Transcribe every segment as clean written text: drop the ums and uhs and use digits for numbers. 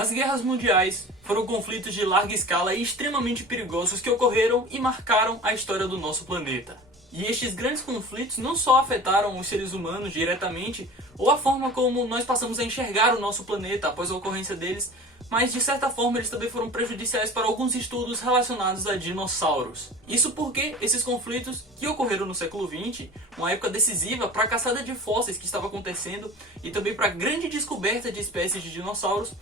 As guerras mundiais foram conflitos de larga escala e extremamente perigosos que ocorreram e marcaram a história do nosso planeta. E estes grandes conflitos não só afetaram os seres humanos diretamente, ou a forma como nós passamos a enxergar o nosso planeta após a ocorrência deles, mas de certa forma eles também foram prejudiciais para alguns estudos relacionados a dinossauros. Isso porque esses conflitos que ocorreram no século XX, uma época decisiva para a caçada de fósseis que estava acontecendo e também para a grande descoberta de espécies de dinossauros,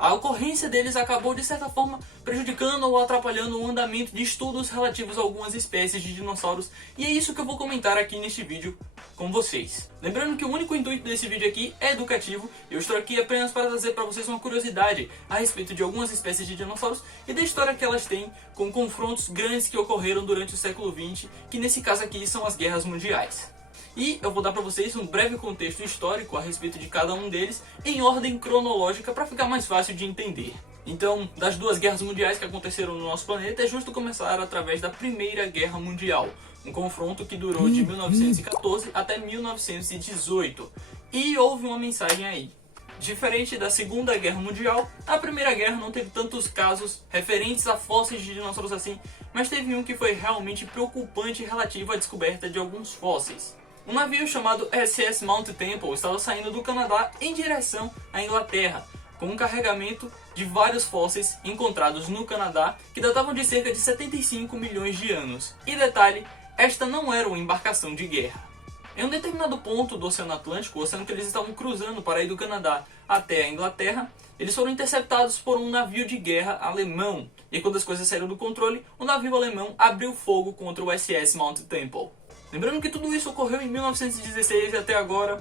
a ocorrência deles acabou de certa forma prejudicando ou atrapalhando o andamento de estudos relativos a algumas espécies de dinossauros, e é isso que eu vou comentar aqui neste vídeo com vocês. Lembrando que o único intuito desse vídeo aqui é educativo, eu estou aqui apenas para trazer para vocês uma curiosidade a respeito de algumas espécies de dinossauros e da história que elas têm com confrontos grandes que ocorreram durante o século XX, que nesse caso aqui são as guerras mundiais. E eu vou dar para vocês um breve contexto histórico a respeito de cada um deles em ordem cronológica para ficar mais fácil de entender. Então, das duas guerras mundiais que aconteceram no nosso planeta, é justo começar através da Primeira Guerra Mundial, um confronto que durou de 1914 até 1918. E houve uma mensagem aí. Diferente da Segunda Guerra Mundial, a Primeira Guerra não teve tantos casos referentes a fósseis de dinossauros assim, mas teve um que foi realmente preocupante relativo à descoberta de alguns fósseis. Um navio chamado SS Mount Temple estava saindo do Canadá em direção à Inglaterra, com um carregamento de vários fósseis encontrados no Canadá que datavam de cerca de 75 milhões de anos. E detalhe, esta não era uma embarcação de guerra. Em um determinado ponto do Oceano Atlântico, o oceano que eles estavam cruzando para ir do Canadá até a Inglaterra, eles foram interceptados por um navio de guerra alemão. E quando as coisas saíram do controle, o navio alemão abriu fogo contra o SS Mount Temple. Lembrando que tudo isso ocorreu em 1916 e até agora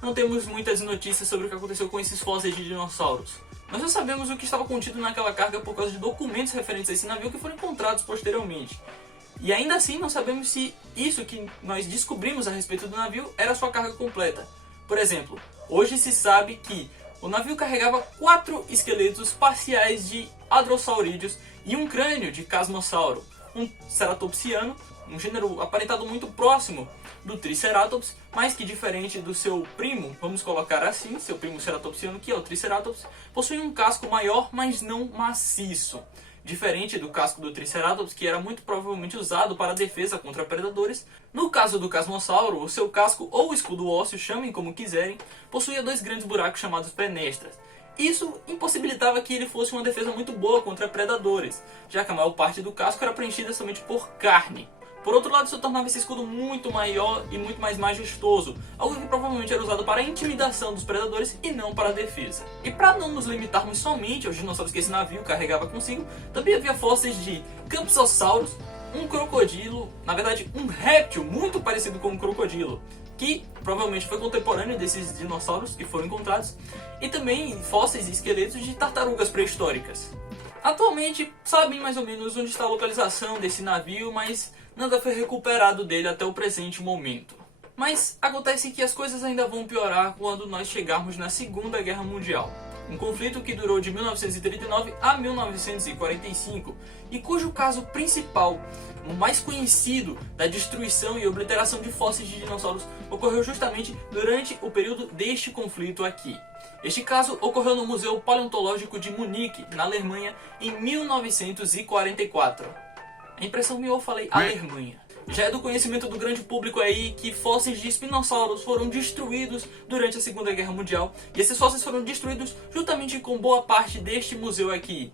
não temos muitas notícias sobre o que aconteceu com esses fósseis de dinossauros. Nós não sabemos o que estava contido naquela carga por causa de documentos referentes a esse navio que foram encontrados posteriormente. E ainda assim não sabemos se isso que nós descobrimos a respeito do navio era sua carga completa. Por exemplo, hoje se sabe que o navio carregava 4 esqueletos parciais de hadrossaurídeos e um crânio de casmossauro, um ceratopsiano, um gênero aparentado muito próximo do Triceratops, mas que diferente do seu primo, vamos colocar assim, seu primo ceratopsiano, que é o Triceratops, possui um casco maior, mas não maciço. Diferente do casco do Triceratops, que era muito provavelmente usado para defesa contra predadores, no caso do Casmossauro, o seu casco ou escudo ósseo, chamem como quiserem, possuía 2 grandes buracos chamados penestras. Isso impossibilitava que ele fosse uma defesa muito boa contra predadores, já que a maior parte do casco era preenchida somente por carne. Por outro lado, isso tornava esse escudo muito maior e muito mais majestoso, algo que provavelmente era usado para a intimidação dos predadores e não para a defesa. E para não nos limitarmos somente aos dinossauros que esse navio carregava consigo, também havia fósseis de Campsosaurus, um crocodilo, na verdade um réptil muito parecido com um crocodilo, que provavelmente foi contemporâneo desses dinossauros que foram encontrados, e também fósseis e esqueletos de tartarugas pré-históricas. Atualmente sabem mais ou menos onde está a localização desse navio, mas nada foi recuperado dele até o presente momento. Mas acontece que as coisas ainda vão piorar quando nós chegarmos na Segunda Guerra Mundial. Um conflito que durou de 1939 a 1945 e cujo caso principal, o mais conhecido da destruição e obliteração de fósseis de dinossauros, ocorreu justamente durante o período deste conflito aqui. Este caso ocorreu no Museu Paleontológico de Munique, na Alemanha, em 1944. A impressão minha, eu falei Alemanha. Já é do conhecimento do grande público aí que fósseis de espinossauros foram destruídos durante a Segunda Guerra Mundial, e esses fósseis foram destruídos juntamente com boa parte deste museu aqui.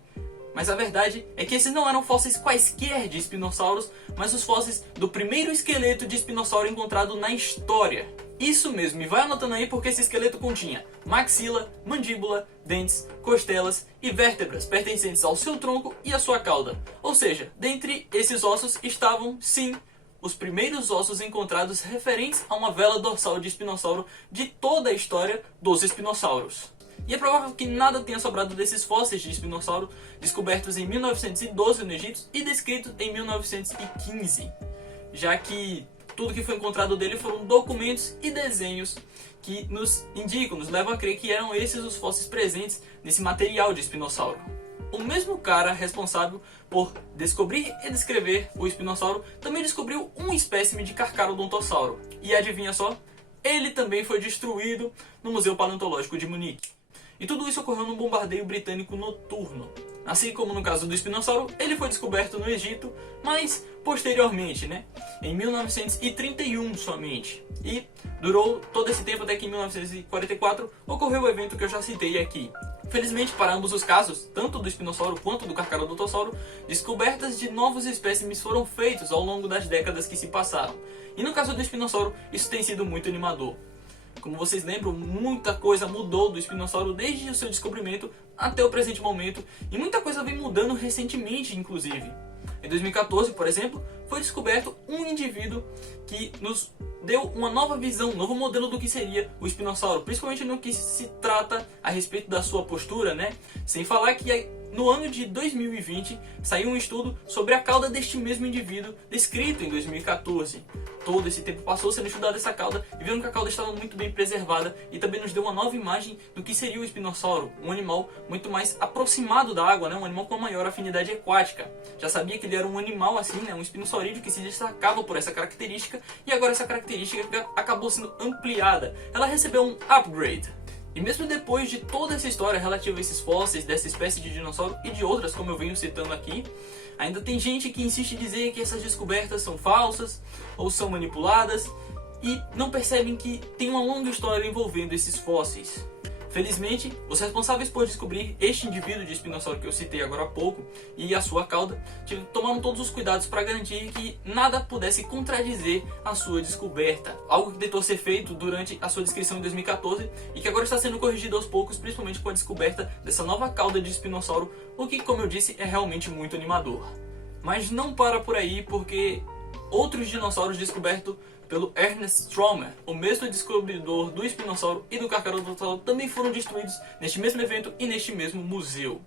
Mas a verdade é que esses não eram fósseis quaisquer de espinossauros, mas os fósseis do primeiro esqueleto de espinossauro encontrado na história. Isso mesmo, e vai anotando aí porque esse esqueleto continha maxila, mandíbula, dentes, costelas e vértebras pertencentes ao seu tronco e à sua cauda. Ou seja, dentre esses ossos estavam, sim, os primeiros ossos encontrados referentes a uma vela dorsal de espinossauro de toda a história dos espinossauros. E é provável que nada tenha sobrado desses fósseis de espinossauro descobertos em 1912 no Egito e descritos em 1915, já que tudo que foi encontrado dele foram documentos e desenhos que nos indicam, nos levam a crer que eram esses os fósseis presentes nesse material de espinossauro. O mesmo cara responsável por descobrir e descrever o espinossauro também descobriu um espécime de Carcharodontossauro. E adivinha só? Ele também foi destruído no Museu Paleontológico de Munique. e tudo isso ocorreu num bombardeio britânico noturno. Assim como no caso do espinossauro, ele foi descoberto no Egito, mas posteriormente, em 1931 somente. E durou todo esse tempo até que em 1944 ocorreu o evento que eu já citei aqui. Felizmente, para ambos os casos, tanto do espinossauro quanto do carcarodotossauro, descobertas de novos espécimes foram feitos ao longo das décadas que se passaram. E no caso do espinossauro, isso tem sido muito animador. Como vocês lembram, muita coisa mudou do espinossauro desde o seu descobrimento até o presente momento, e muita coisa vem mudando recentemente, inclusive. Em 2014, por exemplo, foi descoberto um indivíduo que nos deu uma nova visão, um novo modelo do que seria o espinossauro, principalmente no que se trata a respeito da sua postura, Sem falar que no ano de 2020 saiu um estudo sobre a cauda deste mesmo indivíduo, descrito em 2014. Todo esse tempo passou sendo estudada essa cauda e viram que a cauda estava muito bem preservada, e também nos deu uma nova imagem do que seria o espinossauro, um animal muito mais aproximado da água, um animal com maior afinidade aquática. Já sabia que ele era um animal assim, um espinossaurídeo que se destacava por essa característica, e agora essa característica acabou sendo ampliada. Ela recebeu um upgrade. E mesmo depois de toda essa história relativa a esses fósseis dessa espécie de dinossauro e de outras, como eu venho citando aqui, ainda tem gente que insiste em dizer que essas descobertas são falsas ou são manipuladas e não percebem que tem uma longa história envolvendo esses fósseis. Felizmente, os responsáveis por descobrir este indivíduo de espinossauro que eu citei agora há pouco e a sua cauda tomaram todos os cuidados para garantir que nada pudesse contradizer a sua descoberta. Algo que tentou ser feito durante a sua descrição em 2014 e que agora está sendo corrigido aos poucos, principalmente com a descoberta dessa nova cauda de espinossauro, o que, como eu disse, é realmente muito animador. Mas não para por aí, porque outros dinossauros descobertos pelo Ernest Stromer, o mesmo descobridor do espinossauro e do carcarodotossauro, também foram destruídos neste mesmo evento e neste mesmo museu.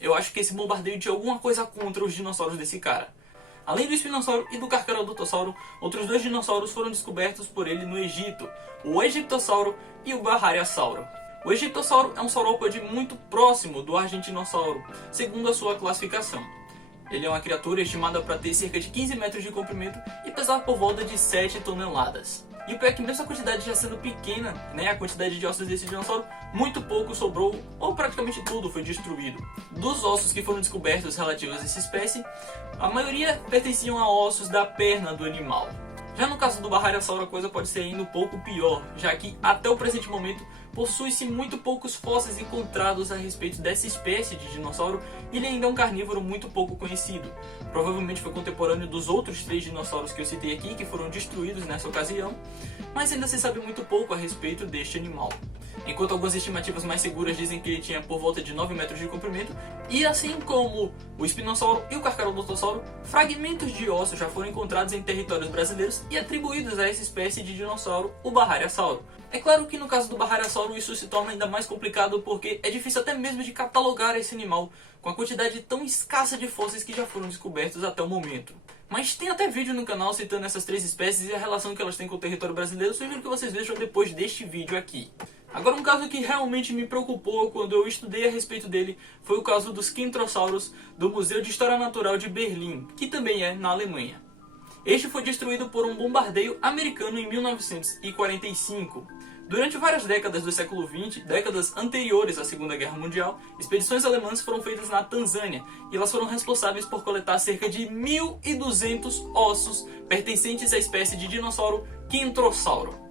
Eu acho que esse bombardeio tinha alguma coisa contra os dinossauros desse cara. Além do espinossauro e do carcarodotossauro, outros dois dinossauros foram descobertos por ele no Egito, o egiptossauro e o barrariasauro. O egiptossauro é um saurópode muito próximo do argentinossauro, segundo a sua classificação. Ele é uma criatura estimada para ter cerca de 15 metros de comprimento e pesar por volta de 7 toneladas. E o pior é que mesmo a quantidade já sendo pequena, a quantidade de ossos desse dinossauro, muito pouco sobrou, ou praticamente tudo foi destruído. Dos ossos que foram descobertos relativos a essa espécie, a maioria pertenciam a ossos da perna do animal. Já no caso do barrariasauro, a coisa pode ser ainda um pouco pior, já que até o presente momento possui-se muito poucos fósseis encontrados a respeito dessa espécie de dinossauro, e ele ainda é um carnívoro muito pouco conhecido. Provavelmente foi contemporâneo dos outros 3 dinossauros que eu citei aqui, que foram destruídos nessa ocasião, mas ainda se sabe muito pouco a respeito deste animal. Enquanto algumas estimativas mais seguras dizem que ele tinha por volta de 9 metros de comprimento, e assim como o espinossauro e o carcarodotossauro, fragmentos de ossos já foram encontrados em territórios brasileiros e atribuídos a essa espécie de dinossauro, o barrariasauro. É claro que no caso do barrariasauro isso se torna ainda mais complicado, porque é difícil até mesmo de catalogar esse animal com a quantidade tão escassa de fósseis que já foram descobertos até o momento. Mas tem até vídeo no canal citando essas 3 espécies e a relação que elas têm com o território brasileiro, sugiro que vocês vejam depois deste vídeo aqui. Agora, um caso que realmente me preocupou quando eu estudei a respeito dele foi o caso dos Kentrossauros do Museu de História Natural de Berlim, que também é na Alemanha. Este foi destruído por um bombardeio americano em 1945. Durante várias décadas do século XX, décadas anteriores à Segunda Guerra Mundial, expedições alemãs foram feitas na Tanzânia e elas foram responsáveis por coletar cerca de 1.200 ossos pertencentes à espécie de dinossauro Kentrossauro.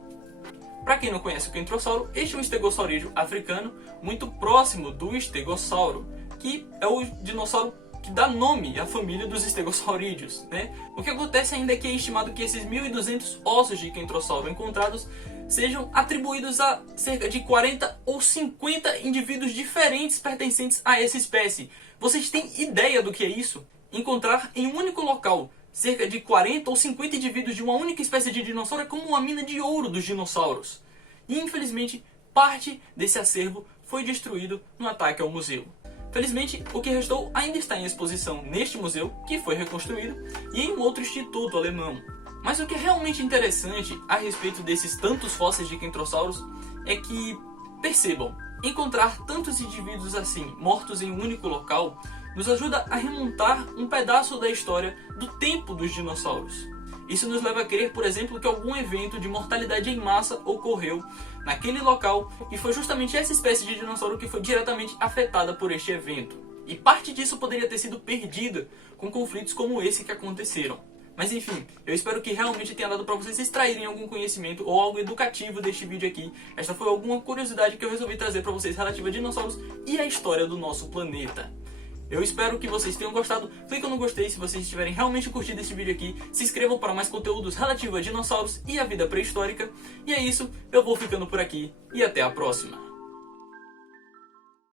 Para quem não conhece o Kentrossauro, este é um estegossaurídeo africano muito próximo do estegossauro, que é o dinossauro que dá nome à família dos estegossaurídeos, O que acontece ainda é que é estimado que esses 1.200 ossos de Kentrossauro encontrados sejam atribuídos a cerca de 40 ou 50 indivíduos diferentes pertencentes a essa espécie. Vocês têm ideia do que é isso? Encontrar em um único local cerca de 40 ou 50 indivíduos de uma única espécie de dinossauro é como uma mina de ouro dos dinossauros. E infelizmente, parte desse acervo foi destruído no ataque ao museu. Felizmente, o que restou ainda está em exposição neste museu, que foi reconstruído, e em um outro instituto alemão. Mas o que é realmente interessante a respeito desses tantos fósseis de Kentrossauros é que, percebam, encontrar tantos indivíduos assim, mortos em um único local, nos ajuda a remontar um pedaço da história do tempo dos dinossauros. Isso nos leva a crer, por exemplo, que algum evento de mortalidade em massa ocorreu naquele local e foi justamente essa espécie de dinossauro que foi diretamente afetada por este evento. E parte disso poderia ter sido perdida com conflitos como esse que aconteceram. Mas enfim, eu espero que realmente tenha dado para vocês extraírem algum conhecimento ou algo educativo deste vídeo aqui. Esta foi alguma curiosidade que eu resolvi trazer para vocês relativa a dinossauros e a história do nosso planeta. Eu espero que vocês tenham gostado. Clica no gostei se vocês estiverem realmente curtindo esse vídeo aqui. Se inscrevam para mais conteúdos relativos a dinossauros e a vida pré-histórica. E é isso, eu vou ficando por aqui e até a próxima.